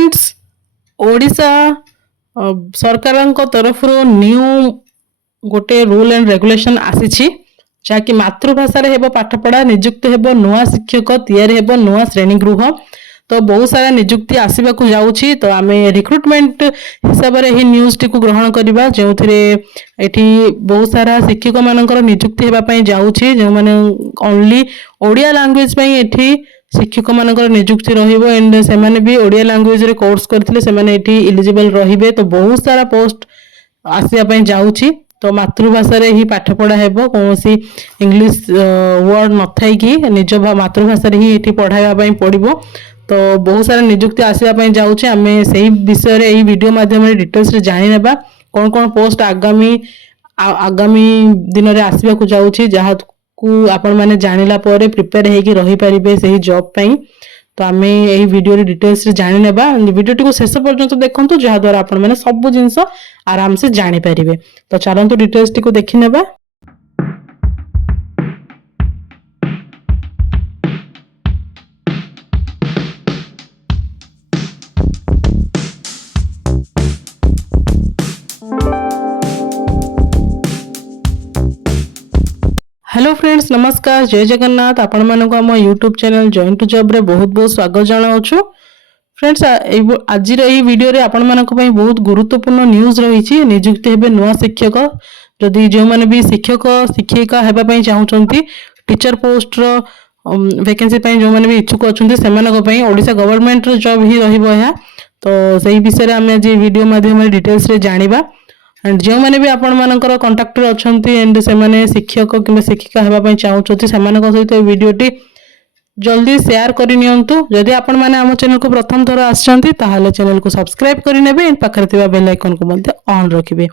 Friends Odisha सरकार तरफ new गोटे रूल एंड रेगुलेशन आसी जहाँकि मातृभाषा हेब पाठपढ़ा निजुक्ति हेब नुआ शिक्षक तैयारी हेब नुआ श्रेणी गृह तो बहुत सारा निजुक्ति आसवा जाऊँगी तो आम रिक्रुटमेंट हिसाब से यही न्यूज टी ग्रहण करवा जो बहुत सारा शिक्षक मानकर निजुक्ति होगापाई जाऊँगी जो मैंने ओनली ओडिया लैंग्वेज ये शिक्षक मानकर निजुक्ति एंड से भी ओडिया लैंग्वेज रे कोर्स करथिले से माने एठी एलिजिबल रहिबे तो बहुत सारा पोस्ट आसिया पई जाउची तो मातृभाषा रे ही पाठ पढ़ा हेबो कोनोसी इंग्लिश वर्ड न थाई कि निज मातृभाषा रे ही एठी पढ़ाइबा पई पड़िबो तो बहुत सारा निजुक्ति आसिया पई जाउची आमे सेही विषय रे एही वीडियो माध्यम रे डिटेल्स रे जानि नेबा कोन कोन पोस्ट आगामी दिन रे आसिबा को जाउची जहा को आपण माने जानिला परे प्रिपेयर हेकी रही परिबे सही जॉब पई तो आमे एही वीडियो रे डिटेल्स रे जानि नेबा वीडियो टी को शेष पर्यंत देखंतु जहा द्वारा आपण माने सब जिंस आराम से जानि परिबे तो चलंतु डिटेल्स टी को देखि नेबा। हेलो फ्रेंड्स नमस्कार जय जगन्नाथ आपण मानक आम यूट्यूब चैनल जॉइन टू जॉब रे बहुत बहुत स्वागत जनाऊँ फ्रेंड्स आज वीडियो रे आपण मानक पई बहुत गुरुत्वपूर्ण न्यूज रही निजुक्ति हेबे नुआ शिक्षक जदि जो माने भी शिक्षक शिक्षिका हेबा पई चाहउचंती टीचर पोस्ट रो वैकेंसी पई जो माने भी इच्छुक अछंती सेमानक पई ओडिशा गवर्नमेंट रो जॉब ही रहिबो या तो सही विषय रे हम आज वीडियो माध्यम रे डिटेल्स रे जानिबा एंड जो मैंने भी आपण मानकर कंटाक्टर अछंती एंड से माने शिक्षक किंबा शिक्षिका हेबा पई चाहउचंती सेमानक सहित वीडियोटी जल्दी शेयर करि नियंतु जदि आपण माने हम चैनल को प्रथम थर आछंती ताहाले चैनल को सब्सक्राइब करि नेबे एंड पाखरे थिबा बेल आइकन को मध्ये ऑन रखिबे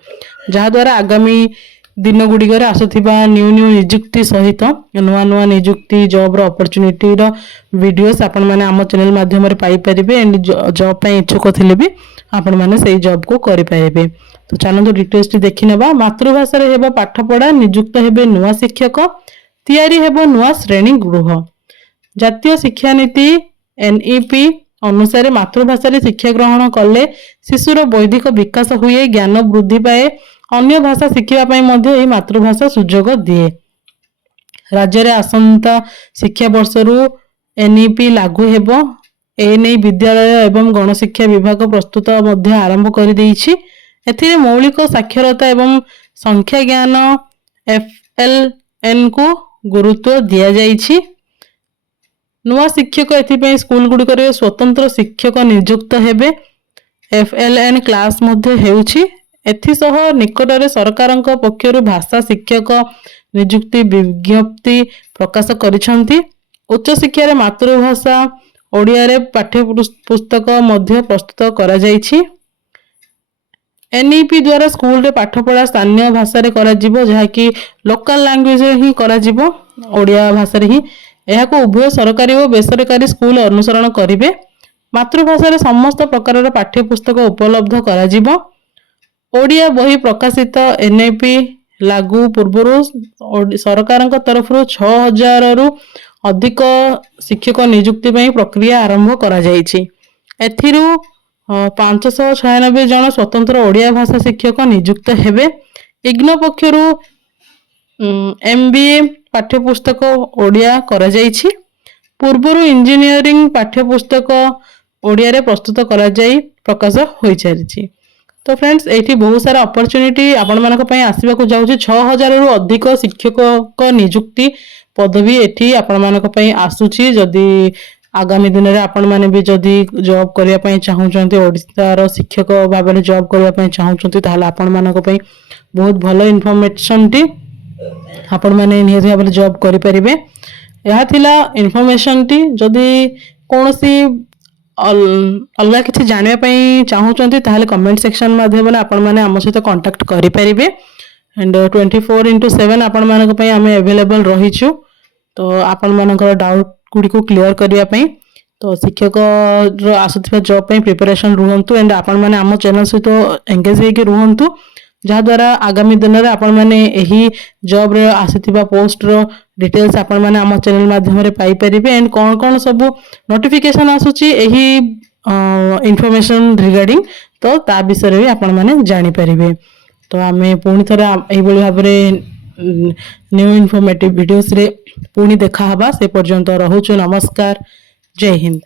जहा द्वारा आगामी दिन गुडी करे आसुथिबा न्यू न्यू निजुक्ति सहित नुआ नुआ निजुक्ति जॉब रो अपॉर्चुनिटी रो वीडियोस आपण माने हम चैनल माध्यम रे पाई परिबे एंड जॉब पई इच्छुक थिले भी आपण माने सेही जॉब को करि परिबे तो चलंतु डिटेल्स टी देखि नेबा। मातृभाषा रे हेबा पाठ पढ़ा निजुक्त हेबे नुआ शिक्षक तैयारी हेबो नुआ श्रेणी गृह जातीय शिक्षा नीति एनईपी अनुसार मातृभाषा रे शिक्षा ग्रहण कले शिशुर बौद्धिक विकास हुए ज्ञान वृद्धि पाए अन्य भाषा शिखिबा पई मध्ये एही मातृभाषा सुजोग दिए राज्य रे आसंता शिक्षा वर्ष रु एनईपी लागू हेबो एने विद्यालय एवं गणशिक्षा विभाग प्रस्तुत मध्ये आरंभ कर देइछि एथिरे मौलिक साक्षरता एवं संख्या ज्ञान एफएलएन को गुरुत्व दिया जाइछि नुआ शिक्षक एथिपई स्कूल गुडिकर स्वतंत्र शिक्षक नियुक्त हेबे एफएलएन क्लास मध्ये हेउछि एथिसह निकटरे सरकारक पक्षरु भाषा शिक्षक नियुक्ति विज्ञप्ति प्रकाश करिसंती उच्च शिक्षा रे मातृभाषा ओडिया रे पाठ्य पुस्तक मध्ये प्रस्तुत करा जाइछि एनईपी द्वारा स्कूल रे पाठ पढ़ा स्थानीय भाषा रे करा जिवो जहा कि लोकल लैंग्वेज रे ही करा जिवो ओडिया भाषा रे ही एहा को उभय सरकारी और बेसरकारी स्कूल अनुसरण करिवे मातृभाषा रे समस्त प्रकार रो पाठ्य पुस्तक उपलब्ध करा जिवो ओडिया बही प्रकाशित एनईपी लागू पूर्व सरकार तरफ 6000 रु अधिक शिक्षक नियुक्ति पई प्रक्रिया आरंभ करा जाइछि एथिरु 596 जन स्वतंत्र ओडिया भाषा शिक्षक नियुक्त हेबे इग्नो पक्षरु एमबीए पाठ्य पुस्तक ओडिया करा जाइछि पूर्वरु इंजीनियरिंग पाठ्य पुस्तक ओडिया रे प्रस्तुत करा जाई प्रकाश होई छारिछि तो फ्रेंड्स एठी बहुत सारा अपॉर्चुनिटी आपण मानक पई आसीबा को जाउछि 6000 रु अधिक शिक्षक को नियुक्ति पदवी एठी आपण मानक पई आसुछि जदी आगामी दिन रे आपण माने भी जदी जॉब करिया पई चाहउचंती ओडिसा रो शिक्षक भाबरे जॉब करिया पई चाहउचंती ताहाले आपण मानक पई बहुत भलो इन्फॉर्मेशन टी आपण माने निहति भाबरे जॉब करि परिबे एहा थिला इन्फॉर्मेशन टी जदी कोनोसी अलगा किछि जानिया पई चाहउचंती ताहाले कमेंट सेक्शन माध्यम रे आपण माने हम सहित कांटेक्ट करि परिबे एंड 24/7 आपण मानक पई हमें अवेलेबल रहिछु तो आपण मानकर डाउट गुडी को क्लियर करिया पई तो शिक्षक रो आसुथिबा जॉब पई प्रिपरेशन रुहंतु एंड आपण माने हम चैनल सहित एंगेज हेके रुहंतु जहा द्वारा आगामी दिन रे आपण माने एही जॉब रे आसुथिबा पोस्ट रो डिटेल्स आपण माने हम चैनल माध्यम रे पाई परिबे एंड कोन कोन सब नोटिफिकेशन आसुची एही इनफॉरमेशन रिगार्डिंग तो ता विषय भी आपण माने जानि परिबे। तो आमे पुणी थरे एई भली भाबरे न्यू इनफॉर्मेटिव वीडियोस रे पुणी देखा हबा। से पर्यंत रहूछु, नमस्कार, जय हिंद।